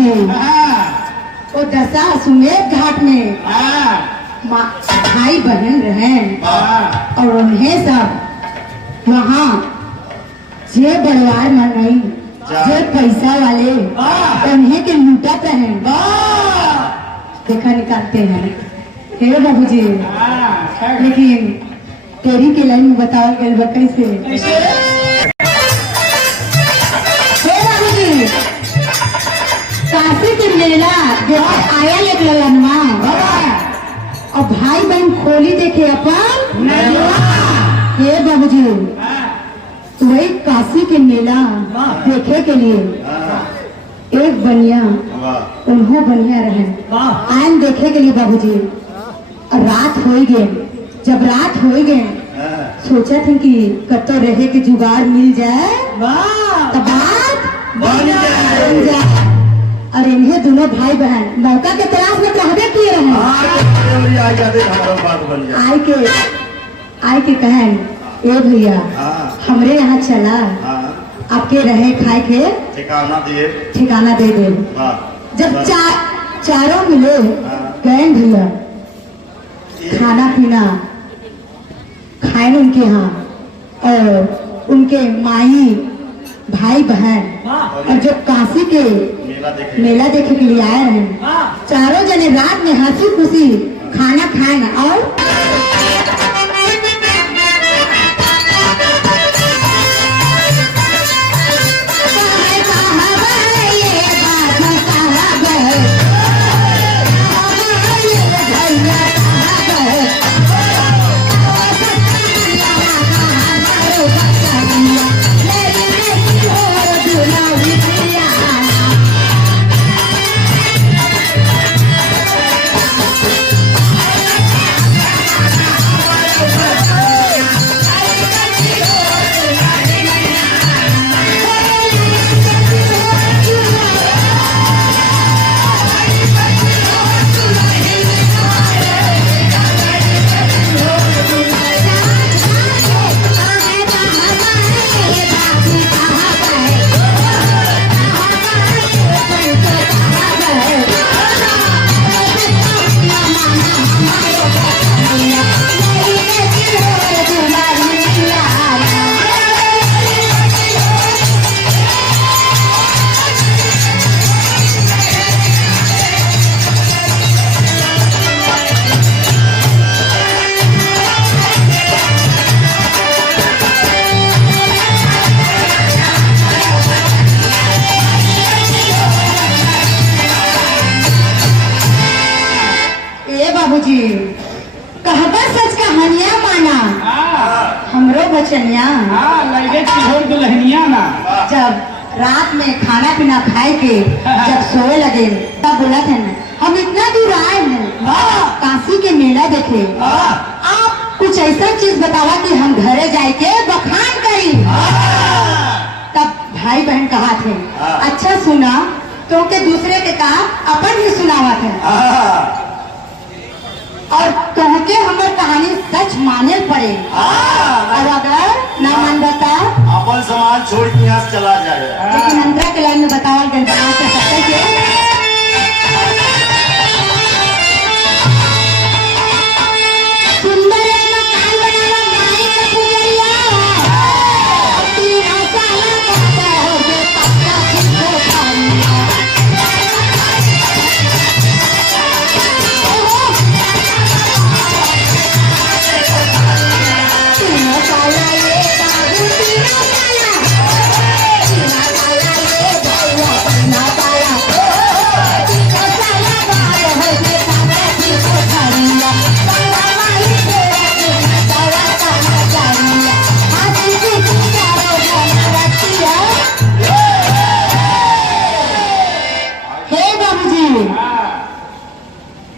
बाबूजी वो दशाश्वमेध घाट में भाई बहन रहे और उन्हें सब वहाँ जे बड़वार में नहीं जे पैसा वाले उन्हें के लूटत रहे देखा निकालते हैं। हे बाबूजी लेकिन तेरी के लाइन में बताओ गए कैसे? काशी के मेला आया एक ललनवा और भाई बहन खोली देखे अपन हे बाबूजी वही काशी के मेला देखे के लिए एक बनिया उन्हों बनिया रहे आयन देखे के लिए बाबूजी। और रात हो गए, जब रात हो गए सोचा थे कि कतो रहे के जुगाड़ मिल जाए तब बात बन जाए। और इन्हें दोनों भाई बहन मौका के तलाश में कहबे किए रहे आय के कहन ए भैया हमरे यहाँ चला आपके रहे खाए के ठिकाना दे दे। जब चारों मिले गए भैया खाना पीना खाए उनके यहाँ और उनके माई भाई बहन और जो काशी के मेला देखे के लिए आए रहे चारों जने रात में हंसी खुशी खाना खाए ना। और बाबूजी कहबा सच कहानियां माना हमरो बचनिया लगे दुल्हनिया ना। जब रात में खाना पीना खाए के जब सोए लगे तब बोला था ना हम इतना दूर आए हैं काशी के मेला देखे आप कुछ ऐसा चीज बतावा कि हम घरे जाए के बखान करी। तब भाई बहन कहा थे अच्छा सुना तो के दूसरे के कहा अपन भी सुनावा थे और कह के हमार कहानी सच माने पड़े और अगर ना मान बता अपन समाज छोड़ के यहाँ से चला जाए। लेकिन अंतरा के लाइन में बताओ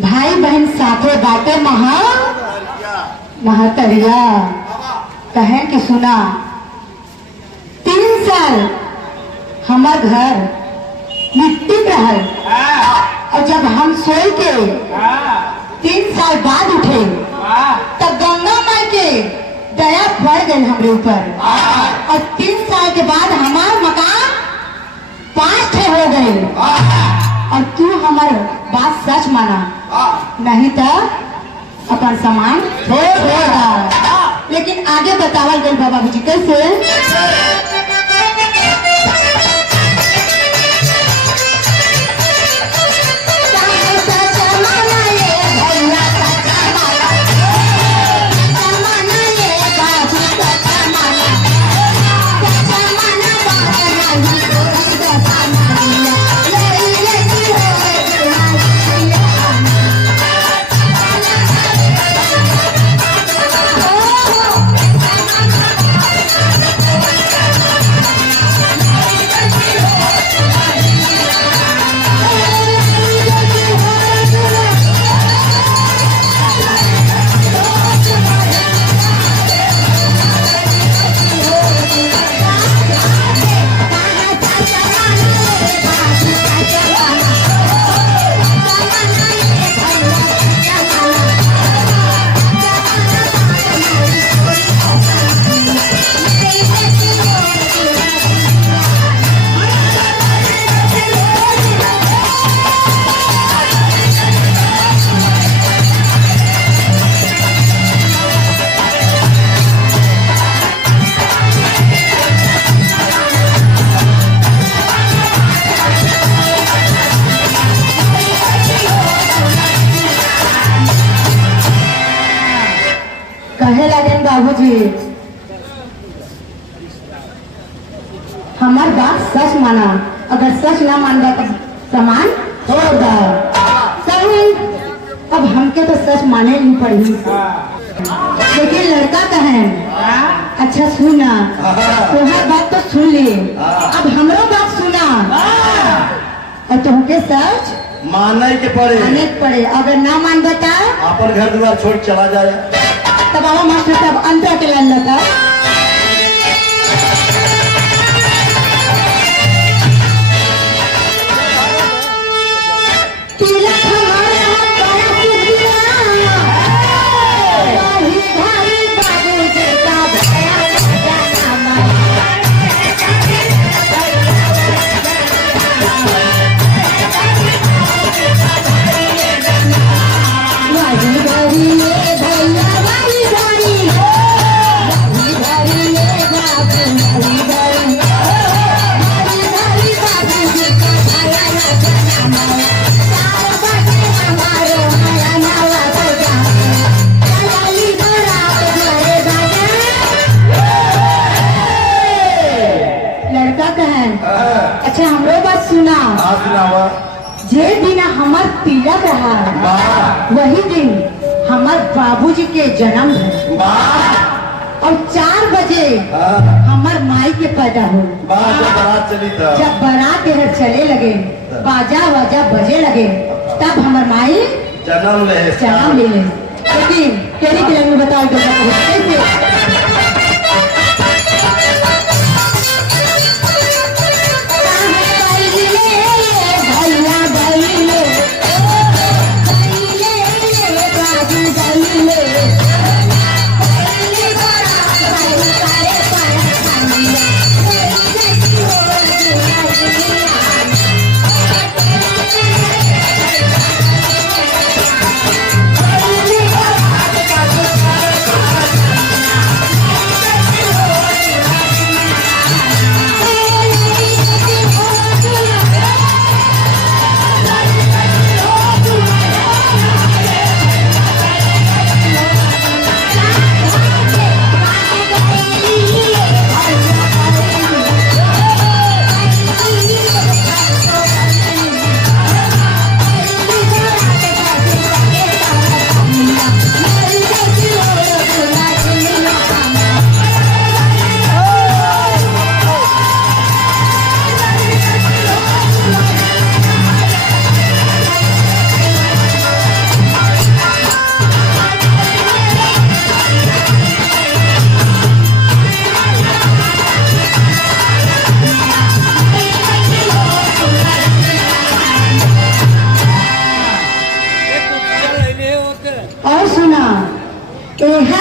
भाई बहन साथे बाटे महातरिया कहे कि सुना 3 साल हमार घर मिट्टी रहल और जब हम सोए के 3 साल बाद उठे तब गंगा माई के दया पड़ गई हमरे ऊपर और 3 साल के बाद हमार मकान 5 ठे हो गए। और तू हमार बात सच माना, नहीं तो अपन सामान छोड़ दा। लेकिन आगे बतावल गई बाबा जी कैसे? कहे लगे बाबूजी हमार बात सच माना, अगर सच ना मानबा तो सामान छोड़ दो। सही, अब हमके तो सच माने नहीं पड़ी, लेकिन लड़का कहे अच्छा सुना, तुम्हारी बात तो सुन ली, अब हमरो बात सुना और तुमके सच माने के पड़े। अगर ना मान बता अपन घर द्वार छोड़ चला जाए। तब बाबा मास्टर साहब अंदर के लाइन लगा अच्छा हमरो बात सुना। जे दिन हमार तिलक रहा वही दिन हमार बाबूजी के जन्म है और 4 बजे हमार माई के पैदा हो। जब बारात इधर चले लगे, बाजा वाजा बजे लगे, तब हमार माई जन्म ले ले। लेकिन तेरी के लिए बताओ कैसे?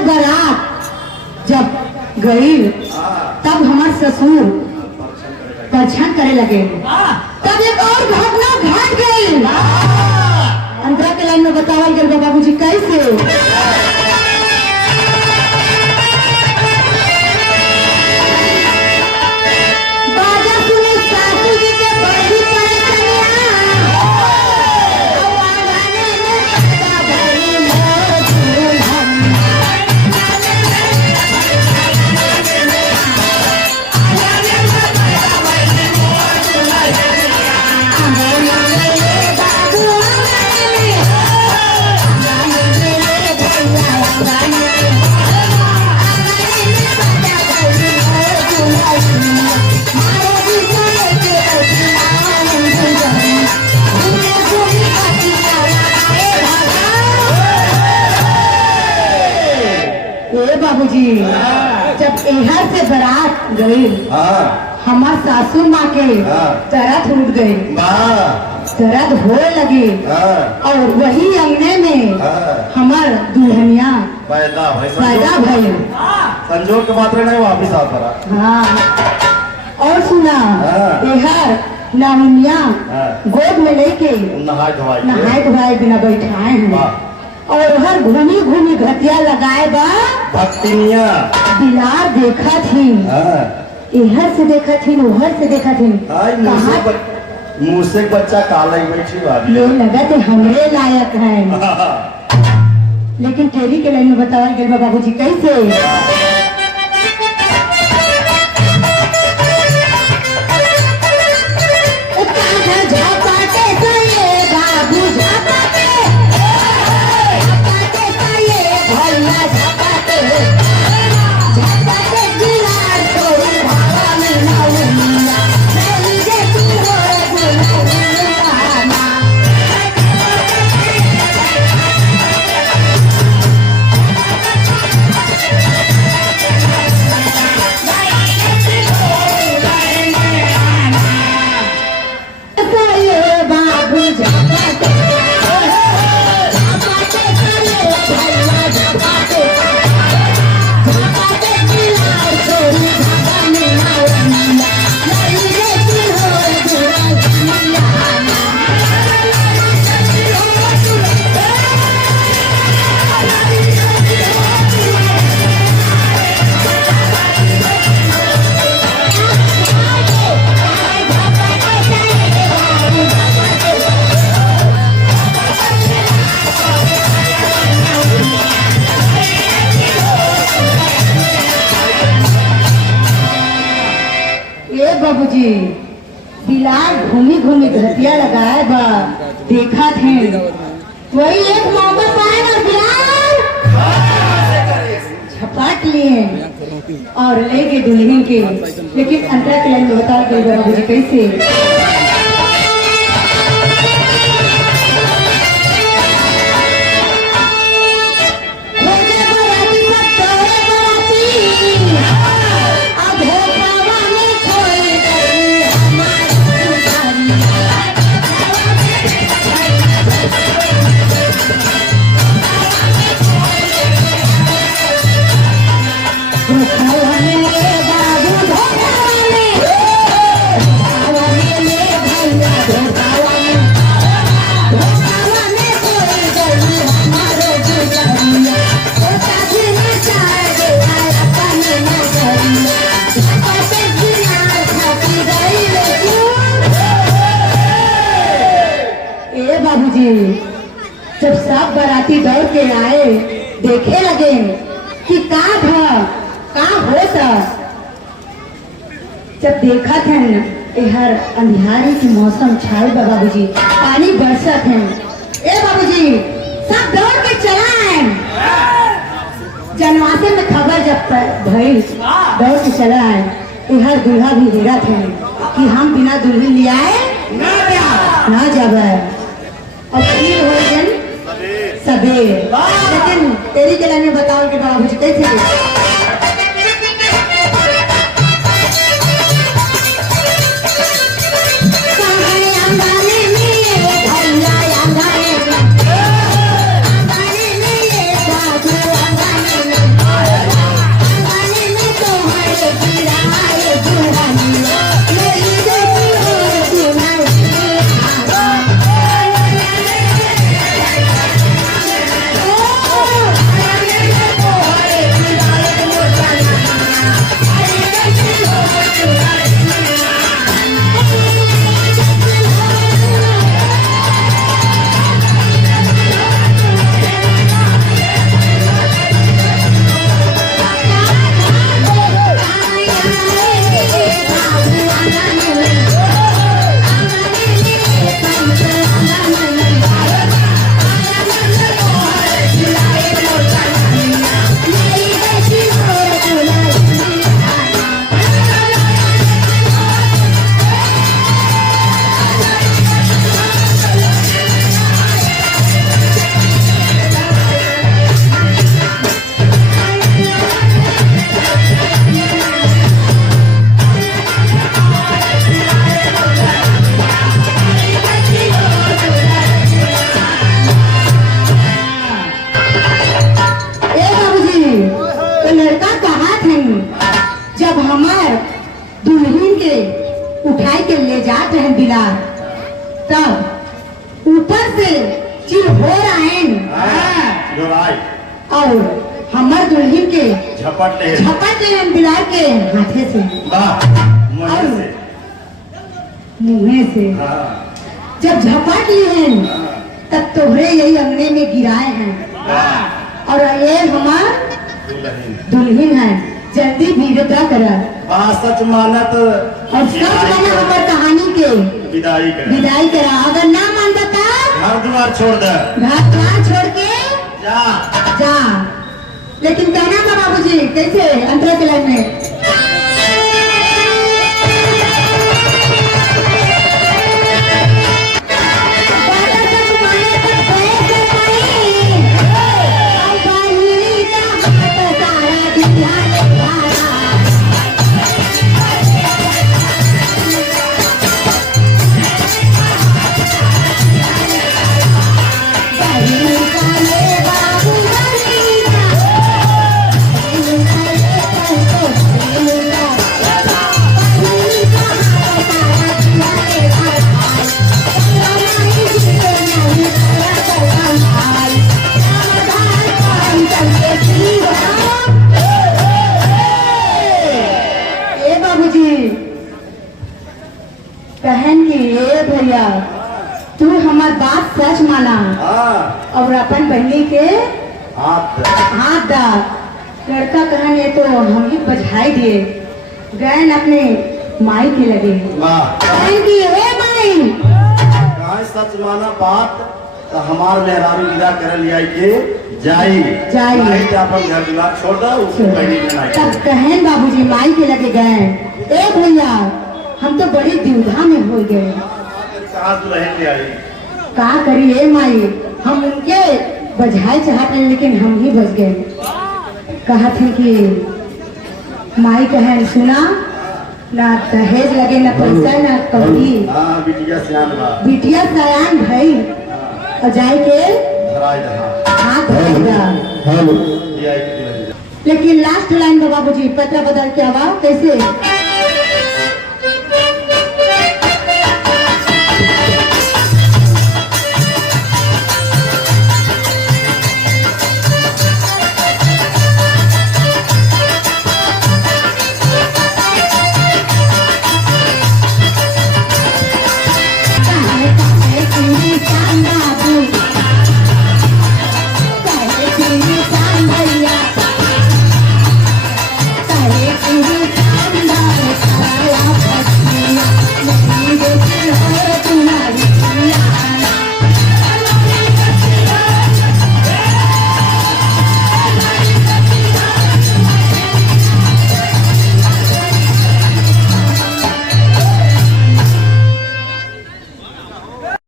बारात जब गई तब हमार ससुर भक्षण करे लगे। तब एक और घटना घट गई। अंतरा के लाइन में बतावल गया बाबूजी कैसे। बाजा सुने सासू जी के बड़ी परेशानियां। आवाज़ाने में पैदा भई मोर दुल्हन। बाबूजी जब इधर से बारात गई हाँ हमार सासू माँ के हाँ। दर्द उठ गई, वाह दर्द हो लगी हाँ और वही अंगने में हाँ। हमार दुल्हनिया पैदा भाई पैदा भई। संजोग के मात्र नहीं वापिस आ करा। हाँ और सुना हाँ। इधर नामुनिया हाँ। गोद में लेके नहाए धोवाए नहाए धोवाए बिना बैठाए हैं वाह। और हर घूमी घूमी घटिया लगाए बा भक्तिनिया बिलार देखा थी। हाँ इधर से देखा थी उधर से देखा थी। हाय कहाँ मुँह से बच्चा काला ही बैठी बाबी ये लगा थे हमरे लायक है। लेकिन तेरी के लाइन में बतावल गया बाबूजी कैसे। झपाटे से ये बाबू झपाटे, झपाटे से ये भैया झपाटे, झपाटे गिलास छोड़ी हवा में नौनिया, नहीं देखी हो दुल्हनिया। बाबूजी बिलार घूमी घूमी घटिया लगाए बा देखा थे वही एक मौका पाए और बिलार झपट लिए और ले गए दुल्हन के। लेकिन अंतरा के लाइन में बता गए बाबूजी कैसे। बाबूजी जब सब बाराती दौड़ के आए देखे लगे कि का होता। जब देखा थे हर अंधियारी की मौसम छाए बाबूजी पानी बरसत है। ए बाबूजी सब दौड़ के चला आए। जनवासे में खबर जब भई दौड़ के चला आए। हर दूल्हा भी हेरा थे कि हम बिना दुल्हन ले आए ना जब और फिर हो गए सबेर। लेकिन तेरी के लाइन में बताओ कि बाबूजी कैसे। दुल्हन के उठाई के ले जाते हैं बिलार, तब ऊपर से चिल्होर आएन जोराई और हमार दुल्हन के झपट ले झपट ले बिलार के हाथे से वाह मजे से मुँहे से। हाँ जब झपट लिए हैं तब तोहरे यही अंगने में गिराए हैं वाह और ये हमार दुल्हन दुल्हन है। जल्दी भीड़ता कर बा सच मानत और सब मैंने हमार कहानी के विदाई कर विदाई करा। अगर ना मानता तो घर द्वार छोड़ दे घर द्वार छोड़ के जा जा। लेकिन कहना था बाबूजी कैसे अंतरा के लाइन में बहन की ए भैया तू हमार बात सच माना हाँ और अपन बहनी के हाथ हाथ दा। लड़का कहन ये तो हम ही बधाई दिए गए अपने माई के लगे। वाह बहन की ए माई कहाँ सच माना बात तो हमार मेहरारू विदा कर लिया के जाई जाई। नहीं तो अपन घर द्वार छोड़ दो उसको पहले बनाई तब कहन बाबूजी माई के लगे गए। ए भैया हम तो बड़ी दुविधा में हो गए, कहाँ दुल्हन ले आई का करी ए माई। हम उनके बजाय चाहते हैं लेकिन हम ही बच गए। कहा थे कि माई कहे सुना ना दहेज लगे ना पैसा ना कौड़ी, हाँ बिटिया सियान बा बिटिया सयान भाई और जाए के धराई रहा हाथ धरेगा। ले आई के दुल्हन लेकिन लास्ट लाइन में बाबूजी पता बदल के आवा कैसे